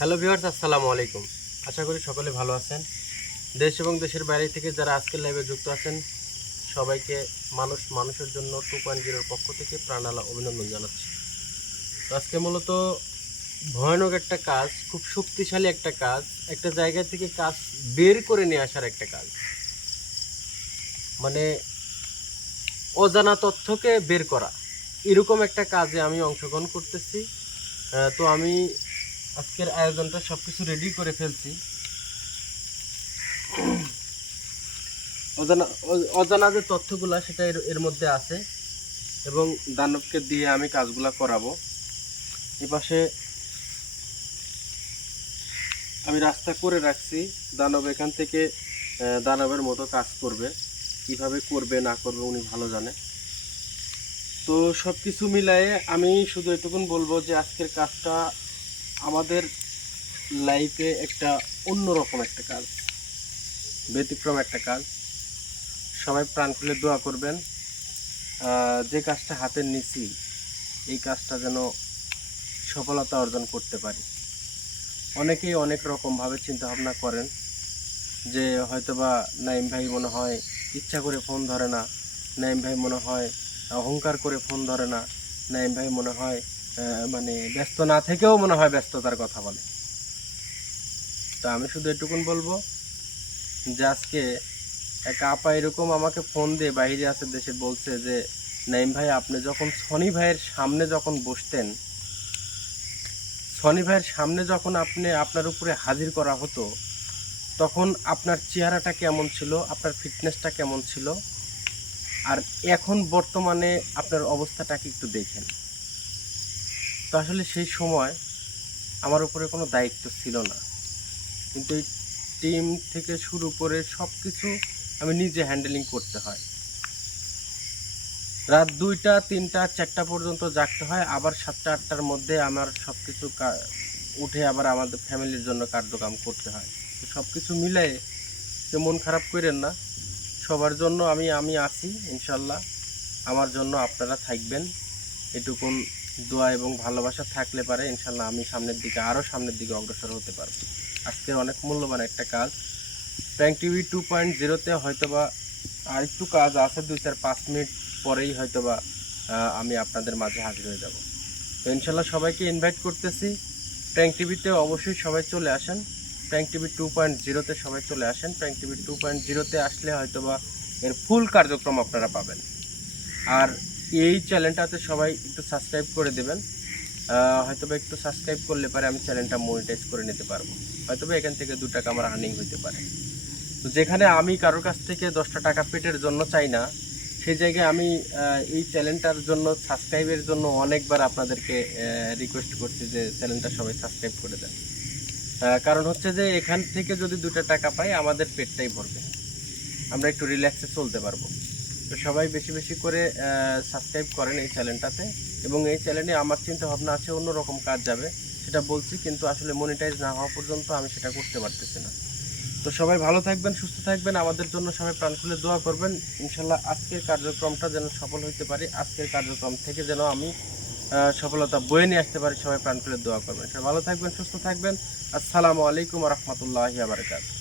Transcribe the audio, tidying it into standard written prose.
Hello viewers, আসসালামু আলাইকুম। আশা করি সকলে ভালো আছেন। দেশ এবং দেশের বাইরে থেকে যারা আজকের লাইভে যুক্ত আছেন সবাইকে মানুষের জন্য 2.0 পক্ষ থেকে প্রাণালা অভিনন্দন জানাচ্ছি। তো আজকে মূলত ভয়ানক একটা কাজ, খুব শক্তিশালী একটা কাজ, একটা জায়গা থেকে কাজ বের করে নিয়ে আসার একটা কাজ, মানে অজানা তথ্যকে বের করা, এরকম একটা কাজে আমি অংশগ্রহণ করতেছি। তো আমি আজকের আয়োজনটা সব কিছু রেডি করে ফেলছি। অজানা অজানা যে তথ্যগুলা সেটা এর মধ্যে আছে এবং দানবকে দিয়ে আমি কাজগুলা করাবো। এপাশে আমি রাস্তা করে রাখছি, দানব এখান থেকে দানবের মতো কাজ করবে, কিভাবে করবে না করবে উনি ভালো জানে। তো সব কিছু মিলায়ে আমি শুধু এটুকুন বলবো যে আজকের কাজটা আমাদের লাইফে একটা অন্যরকম একটা কাজ, ব্যতিক্রম একটা কাজ। সবাই প্রাণ খুলে দোয়া করবেন যে কাজটা হাতে নিছি এই কাজটা যেন সফলতা অর্জন করতে পারি। অনেকেই অনেক রকমভাবে চিন্তাভাবনা করেন যে হয়তোবা নাইম ভাই মনে হয় ইচ্ছা করে ফোন ধরে না, নাইম ভাই মনে হয় অহংকার করে ফোন ধরে না, নাইম ভাই মনে হয় মানে ব্যস্ত না থেকেও মনে হয় ব্যস্ততার কথা বলে। তো আমি শুধু এটুকুন বলবো যে আজকে এক আপা এরকম আমাকে ফোন দিয়ে, বাইরে আছে দেশে, বলছে যে নাইম ভাই আপনি যখন সনি ভাইয়ের সামনে যখন বসতেন, সনি ভাইয়ের সামনে যখন আপনার উপরে হাজির করা হতো তখন আপনার চেহারাটা কেমন ছিল, আপনার ফিটনেসটা কেমন ছিল, আর এখন বর্তমানে আপনার অবস্থাটাকে একটু দেখেন। তো আসলে সেই সময় আমার উপরে কোনো দায়িত্ব ছিল না, কিন্তু এই টিম থেকে শুরু করে সব কিছু আমি নিজে হ্যান্ডেলিং করতে হয়। রাত 2টা 3টা 4টা পর্যন্ত জাগতে হয়, আবার 7টা 8টার মধ্যে আমার সব কিছু উঠে আবার আমাদের ফ্যামিলির জন্য কার্যক্রম করতে হয়। তো সব কিছু মিলাই মন খারাপ করেন না, সবার জন্য আমি আছি ইনশাল্লাহ। আমার জন্য আপনারা থাকবেন, এটুকুন দোয়া এবং ভালোবাসা থাকলে পারে ইনশাল্লাহ আমি আরও সামনের দিকে অগ্রসর হতে পারবো। আজকের অনেক মূল্যবান একটা কাজ, প্র্যাঙ্ক টিভি 2.0-তে হয়তোবা আর একটু কাজ আছে, 2-4-5 মিনিট পরেই হয়তোবা আমি আপনাদের মাঝে হাজির হয়ে যাব। তো ইনশাল্লাহ সবাইকে ইনভাইট করতেছি, প্র্যাঙ্ক টিভিতে অবশ্যই সবাই চলে আসেন। প্র্যাঙ্ক টিভি 2.0-তে সবাই চলে আসেন। প্র্যাঙ্ক টিভি 2.0-তে আসলে হয়তোবা এর ফুল কার্যক্রম আপনারা পাবেন। আর এই চ্যানেলটাতে সবাই একটু সাবস্ক্রাইব করে দেবেন, হয়তোবা একটু সাবস্ক্রাইব করলে পারে আমি চ্যানেলটা মনিটাইজ করে নিতে পারবো, হয়তোবা এখান থেকে 2 টাকা আমার আর্নিং হতে পারে। তো যেখানে আমি কারোর কাছ থেকে 10টা টাকা পেটের জন্য চাই না, সেই জায়গায় আমি এই চ্যানেলটার জন্য সাবস্ক্রাইবের জন্য অনেকবার আপনাদেরকে রিকোয়েস্ট করছি যে চ্যানেলটা সবাই সাবস্ক্রাইব করে দেন। কারণ হচ্ছে যে এখান থেকে যদি 2টা টাকা পাই আমাদের পেটটাই ভরবে, আমরা একটু রিল্যাক্সে চলতে পারবো। তো সবাই বেশি বেশি করে সাবস্ক্রাইব করেন এই চ্যানেলটাতে। এবং এই চ্যানেলে আমার চিন্তা ভাবনা আছে অন্যরকম কাজ যাবে, সেটা বলছি, কিন্তু আসলে মনিটাইজ না হওয়া পর্যন্ত আমি সেটা করতে পারতেছি না। তো সবাই ভালো থাকবেন, সুস্থ থাকবেন, আমাদের জন্য সবাই প্রাণ খুলে দোয়া করবেন। ইনশাল্লাহ আজকের কার্যক্রমটা যেন সফল হইতে পারি, আজকের কার্যক্রম থেকে যেন আমি সফলতা বয়ে নিয়ে আসতে পারি। সবাই প্রাণ খুলে দোয়া করবেন। সবাই ভালো থাকবেন, সুস্থ থাকবেন। আসসালামু আলাইকুম ওয়া রাহমাতুল্লাহি ওয়া বারাকাতুহু।